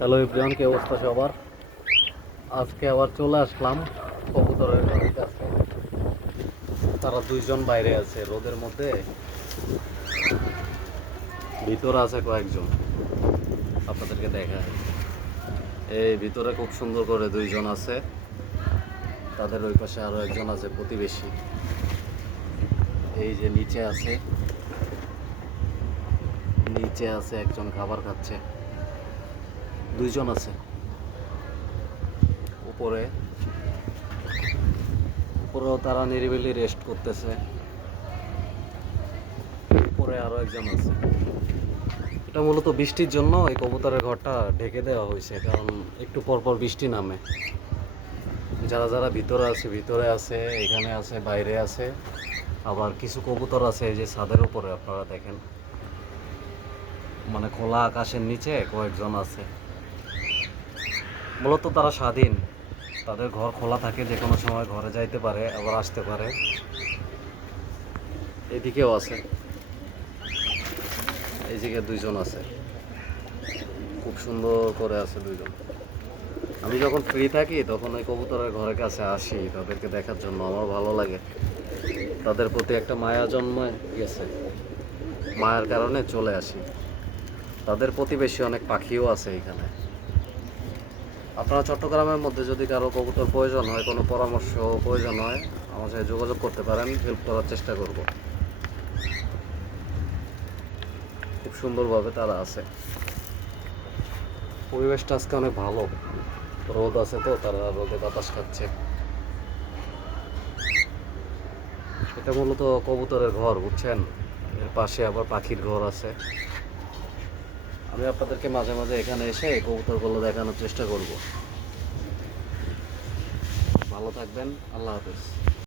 Hello Ibrahim কি অবস্থা সবার? আজকে আবার চলে আসলাম কবুতরের কাছে। তারা দুইজন বাইরে আছে, রোদের মধ্যে। ভিতরে আছে কয়েকজন। আপনাদেরকে দেখা এই ভিতরে খুব সুন্দর করে দুইজন আছে। তাদের ওই পাশে আরও একজন আছে প্রতিবেশী। এই যে নিচে আছে। নিচে আছে একজন খাবার খাচ্ছে। দুইজন আছে। উপরে। উপরেও তারা নিরিবিলি রেস্ট করতেছে। উপরে আরও একজন আছে। এটা মূলত বৃষ্টির জন্য এই কবুতরের ঘরটা ঢেকে দেওয়া হয়েছে, কারণ একটু পর পর বৃষ্টি নামে। যারা যারা ভিতরে আছে ভিতরে আছে, এখানে আছে, বাইরে আছে, আবার কিছু কবুতর আছে যে ছাদের উপরে, আপনারা দেখেন। মানে খোলা আকাশের নিচে কয়েকজন আছে। মূলত তারা স্বাধীন। তাদের ঘর খোলা থাকে, যে কোনো সময় ঘরে যাইতে পারে, আবার আসতে পারে। এদিকেও আছে। এইদিকে দুইজন আছে। খুব সুন্দর করে আছে দুইজন। আমি যখন ফ্রি থাকি, তখন ওই কবুতরের ঘরের কাছে আসি, তাদেরকে দেখার জন্য। আমার ভালো লাগে। তাদের প্রতি একটা মায়া জন্মে গেছে মায়ের কারণে চলে আসি। তাদের প্রতিবেশী অনেক পাখিও আছে এখানে। আপনারা চট্টগ্রামের মধ্যে যদি কারও কবুতর প্রয়োজন হয়, কোনো পরামর্শ প্রয়োজন হয়, আমার সাথে যোগাযোগ করতে পারেন হেল্প করার চেষ্টা করব। খুব সুন্দরভাবে তারা আছে। পরিবেশটা আজকে অনেক ভালো। রোদ আছে তো, তারা রোদে বাতাস খাচ্ছে। এটা মূলত কবুতরের ঘর, বুঝছেন? এর পাশে আবার পাখির ঘর আছে। আমি আপনাদেরকে মাঝে মাঝে এখানে এসে কবুতরগুলো দেখানোর চেষ্টা করব। ভালো থাকবেন আল্লাহ হাফেজ।